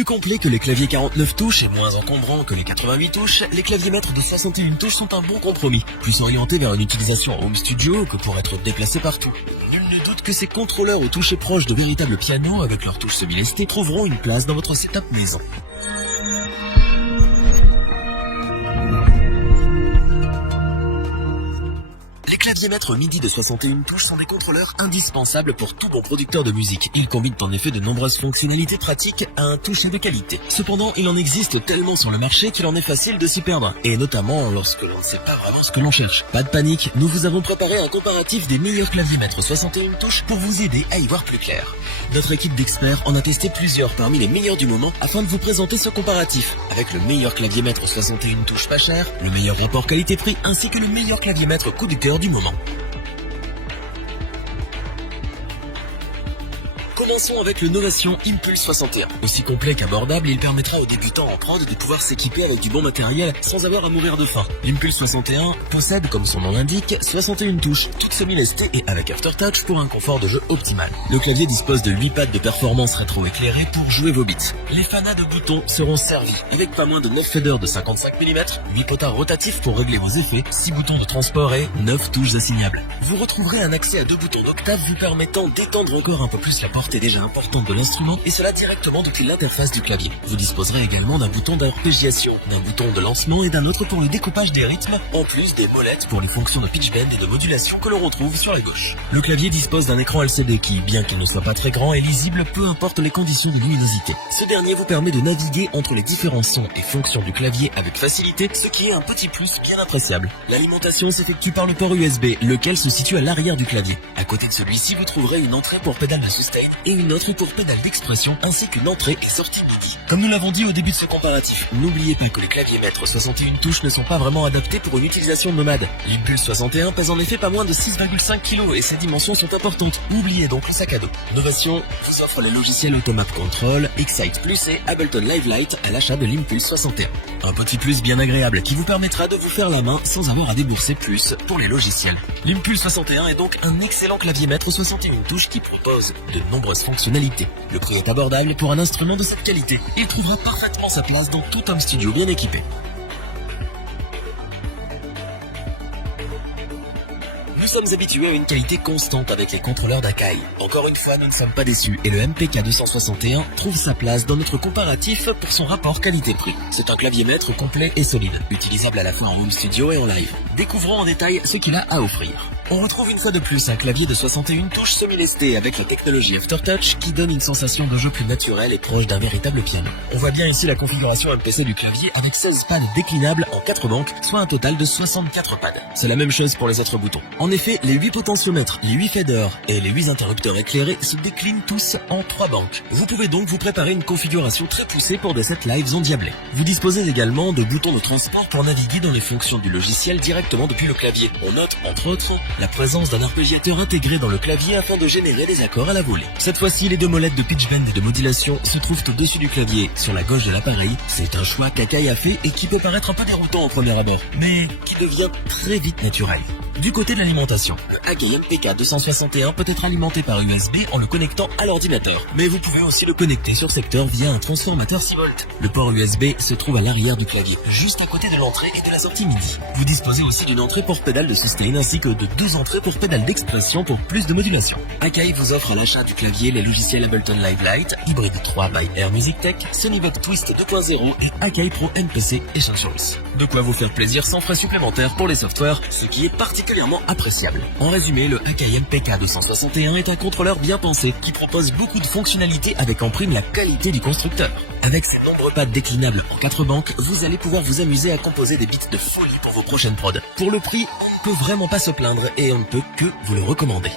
Plus complet que les claviers 49 touches et moins encombrants que les 88 touches, les claviers maîtres de 61 touches sont un bon compromis, plus orientés vers une utilisation en home studio que pour être déplacés partout. Nul ne doute que ces contrôleurs aux touches proches de véritables pianos avec leurs touches semi-lestées trouveront une place dans votre setup maison. Les claviers maîtres MIDI de 61 touches sont des contrôleurs indispensables pour tout bon producteur de musique. Ils combinent en effet de nombreuses fonctionnalités pratiques à un toucher de qualité. Cependant, il en existe tellement sur le marché qu'il en est facile de s'y perdre, et notamment lorsque l'on ne sait pas vraiment ce que l'on cherche. Pas de panique, nous vous avons préparé un comparatif des meilleurs claviers maîtres 61 touches pour vous aider à y voir plus clair. Notre équipe d'experts en a testé plusieurs parmi les meilleurs du moment afin de vous présenter ce comparatif, avec le meilleur clavier maître 61 touches pas cher, le meilleur rapport qualité-prix ainsi que le meilleur clavier maître coup de cœur du moment. Commençons avec le Novation Impulse 61. Aussi complet qu'abordable, il permettra aux débutants en prod de pouvoir s'équiper avec du bon matériel sans avoir à mourir de faim. L'Impulse 61 possède, comme son nom l'indique, 61 touches, toutes semi-lestées et avec aftertouch pour un confort de jeu optimal. Le clavier dispose de 8 pads de performance rétro-éclairées pour jouer vos beats. Les fanats de boutons seront servis, avec pas moins de 9 faders de 55 mm, 8 potards rotatifs pour régler vos effets, 6 boutons de transport et 9 touches assignables. Vous retrouverez un accès à 2 boutons d'octave vous permettant d'étendre encore un peu plus la portée déjà importante de l'instrument, et cela directement depuis l'interface du clavier. Vous disposerez également d'un bouton d'arpégiation, d'un bouton de lancement et d'un autre pour le découpage des rythmes, en plus des molettes pour les fonctions de pitch bend et de modulation que l'on retrouve sur la gauche. Le clavier dispose d'un écran LCD qui, bien qu'il ne soit pas très grand, est lisible peu importe les conditions de luminosité. Ce dernier vous permet de naviguer entre les différents sons et fonctions du clavier avec facilité, ce qui est un petit plus bien appréciable. L'alimentation s'effectue par le port USB, lequel se situe à l'arrière du clavier. À côté de celui-ci, vous trouverez une entrée pour pédale de sustain et une autre pour pédale d'expression ainsi qu'une entrée et sortie MIDI. Comme nous l'avons dit au début de ce comparatif, n'oubliez pas que les claviers maîtres 61 touches ne sont pas vraiment adaptés pour une utilisation nomade. L'Impulse 61 pèse en effet pas moins de 6,5 kg et ses dimensions sont importantes. Oubliez donc le sac à dos. Novation vous offre les logiciels Automap Control, Excite Plus et Ableton Live Lite à l'achat de l'Impulse 61. Un petit plus bien agréable qui vous permettra de vous faire la main sans avoir à débourser plus pour les logiciels. L'Impulse 61 est donc un excellent clavier maître 61 touches qui propose de nombreuses fonctionnalités. Le prix est abordable pour un instrument de cette qualité. Il trouvera parfaitement sa place dans tout home studio bien équipé. Nous sommes habitués à une qualité constante avec les contrôleurs d'Akai. Encore une fois, nous ne sommes pas déçus et le MPK 261 trouve sa place dans notre comparatif pour son rapport qualité-prix. C'est un clavier maître complet et solide, utilisable à la fois en home studio et en live. Découvrons en détail ce qu'il a à offrir. On retrouve une fois de plus un clavier de 61 touches semi-lesté avec la technologie Aftertouch qui donne une sensation de jeu plus naturelle et proche d'un véritable piano. On voit bien ici la configuration MPC du clavier avec 16 pads déclinables en 4 banques, soit un total de 64 pads. C'est la même chose pour les autres boutons. En effet, les 8 potentiomètres, les 8 faders et les 8 interrupteurs éclairés se déclinent tous en 3 banques. Vous pouvez donc vous préparer une configuration très poussée pour des sets lives endiablés. Vous disposez également de boutons de transport pour naviguer dans les fonctions du logiciel directement depuis le clavier. On note, entre autres, la présence d'un arpégiateur intégré dans le clavier afin de générer des accords à la volée. Cette fois-ci, les 2 molettes de pitch bend et de modulation se trouvent au-dessus du clavier, sur la gauche de l'appareil. C'est un choix qu'Akai a fait et qui peut paraître un peu déroutant au premier abord, mais qui devient très vite naturel. Du côté de l'alimentation, le Akai MPK 261 peut être alimenté par USB en le connectant à l'ordinateur, mais vous pouvez aussi le connecter sur secteur via un transformateur 6 volts. Le port USB se trouve à l'arrière du clavier, juste à côté de l'entrée et de la sortie MIDI. Vous disposez aussi d'une entrée pour pédale de sustain ainsi que de 2 entrées pour pédale d'expression pour plus de modulation. Akai vous offre à l'achat du clavier les logiciels Ableton Live Lite, Hybrid 3 by Air Music Tech, Sonybot Twist 2.0 et Akai Pro MPC Essentials. De quoi vous faire plaisir sans frais supplémentaires pour les softwares, ce qui est particulièrement appréciable. En résumé, le Akai MPK 261 est un contrôleur bien pensé qui propose beaucoup de fonctionnalités avec en prime la qualité du constructeur. Avec ses nombreux pads déclinables en 4 banques, vous allez pouvoir vous amuser à composer des beats de folie pour vos prochaines prods. Pour le prix, on ne peut vraiment pas se plaindre et on ne peut que vous le recommander.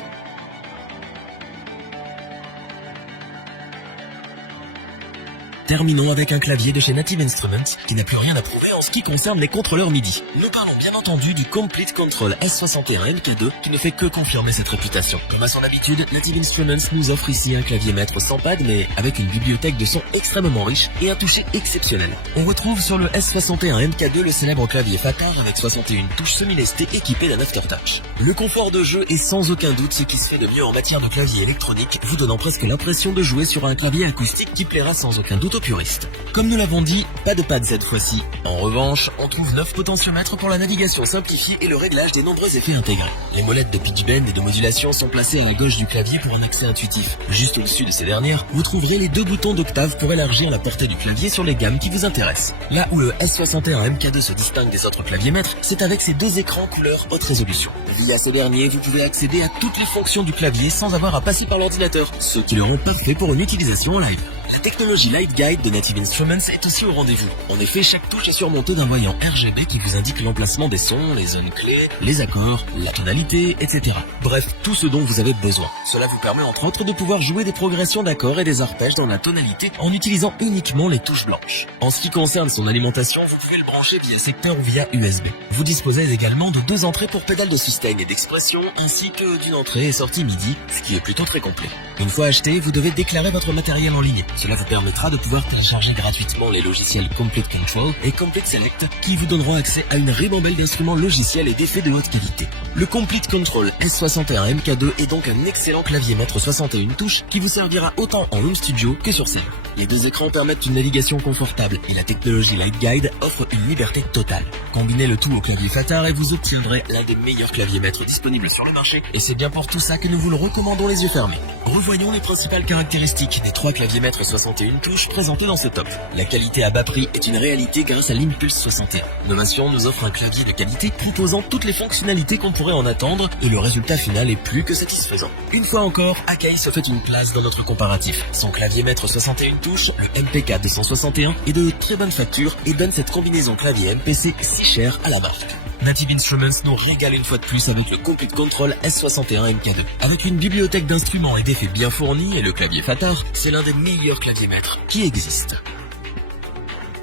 Terminons avec un clavier de chez Native Instruments qui n'a plus rien à prouver en ce qui concerne les contrôleurs MIDI. Nous parlons bien entendu du Complete Control S61 MK2 qui ne fait que confirmer cette réputation. Comme à son habitude, Native Instruments nous offre ici un clavier maître sans pad mais avec une bibliothèque de sons extrêmement riche et un toucher exceptionnel. On retrouve sur le S61 MK2 le célèbre clavier Fatar avec 61 touches semi-lestées équipées d'un aftertouch. Le confort de jeu est sans aucun doute ce qui se fait de mieux en matière de clavier électronique, vous donnant presque l'impression de jouer sur un clavier acoustique qui plaira sans aucun doute au puristes. Comme nous l'avons dit, pas de pad cette fois-ci. En revanche, on trouve 9 potentiomètres pour la navigation simplifiée et le réglage des nombreux effets intégrés. Les molettes de pitch bend et de modulation sont placées à la gauche du clavier pour un accès intuitif. Juste au-dessus de ces dernières, vous trouverez les 2 boutons d'octave pour élargir la portée du clavier sur les gammes qui vous intéressent. Là où le S61 MK2 se distingue des autres claviers maîtres, c'est avec ses 2 écrans couleur haute résolution. Via ces derniers, vous pouvez accéder à toutes les fonctions du clavier sans avoir à passer par l'ordinateur, ce qui le rend parfait pour une utilisation en live. La technologie Light Guide de Native Instruments est aussi au rendez-vous. En effet, chaque touche est surmontée d'un voyant RGB qui vous indique l'emplacement des sons, les zones clés, les accords, la tonalité, etc. Bref, tout ce dont vous avez besoin. Cela vous permet entre autres de pouvoir jouer des progressions d'accords et des arpèges dans la tonalité en utilisant uniquement les touches blanches. En ce qui concerne son alimentation, vous pouvez le brancher via secteur ou via USB. Vous disposez également de 2 entrées pour pédales de sustain et d'expression, ainsi que d'une entrée et sortie MIDI, ce qui est plutôt très complet. Une fois acheté, vous devez déclarer votre matériel en ligne. Cela vous permettra de pouvoir télécharger gratuitement les logiciels Complete Control et Complete Select qui vous donneront accès à une ribambelle d'instruments logiciels et d'effets de haute qualité. Le Complete Control S61 MK2 est donc un excellent clavier maître 61 touches qui vous servira autant en home studio que sur scène. Les 2 écrans permettent une navigation confortable et la technologie Light Guide offre une liberté totale. Combinez le tout au clavier Fatar et vous obtiendrez l'un des meilleurs claviers maîtres disponibles sur le marché et c'est bien pour tout ça que nous vous le recommandons les yeux fermés. Revoyons les principales caractéristiques des 3 claviers maîtres 61 touches présentés dans ce top. La qualité à bas prix est une réalité grâce à l'Impulse 61. Novation nous offre un clavier de qualité proposant toutes les fonctionnalités qu'on pourrait en attendre et le résultat final est plus que satisfaisant. Une fois encore, Akai se fait une place dans notre comparatif. Son clavier maître 61 touches, le MPK 261, est de très bonne facture et donne cette combinaison clavier MPC si chère à la marque. Native Instruments nous régale une fois de plus avec le Complete Control S61 MK2. Avec une bibliothèque d'instruments et d'effets bien fournis et le clavier Fatar, c'est l'un des meilleurs claviers maîtres qui existent.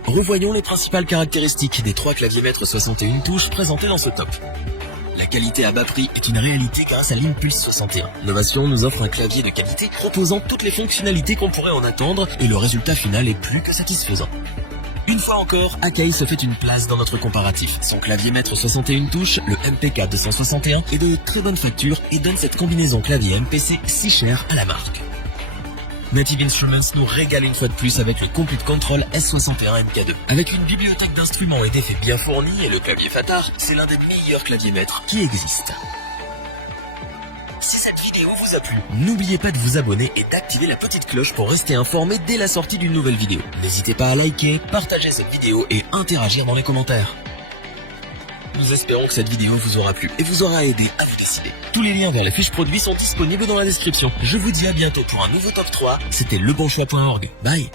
Revoyons les principales caractéristiques des 3 claviers maîtres 61 touches présentés dans ce top. La qualité à bas prix est une réalité grâce à l'Impulse 61. Novation nous offre un clavier de qualité proposant toutes les fonctionnalités qu'on pourrait en attendre et le résultat final est plus que satisfaisant. Une fois encore, Akai se fait une place dans notre comparatif. Son clavier maître 61 touches, le MPK 261, est de très bonne facture et donne cette combinaison clavier MPC si chère à la marque. Native Instruments nous régale une fois de plus avec le Complete Control S61 MK2. Avec une bibliothèque d'instruments et d'effets bien fournis et le clavier Fatar, c'est l'un des meilleurs claviers maîtres qui existent. Si cette vidéo vous a plu, n'oubliez pas de vous abonner et d'activer la petite cloche pour rester informé dès la sortie d'une nouvelle vidéo. N'hésitez pas à liker, partager cette vidéo et interagir dans les commentaires. Nous espérons que cette vidéo vous aura plu et vous aura aidé à vous décider. Tous les liens vers les fiches produits sont disponibles dans la description. Je vous dis à bientôt pour un nouveau top 3. C'était lebonchoix.org. Bye.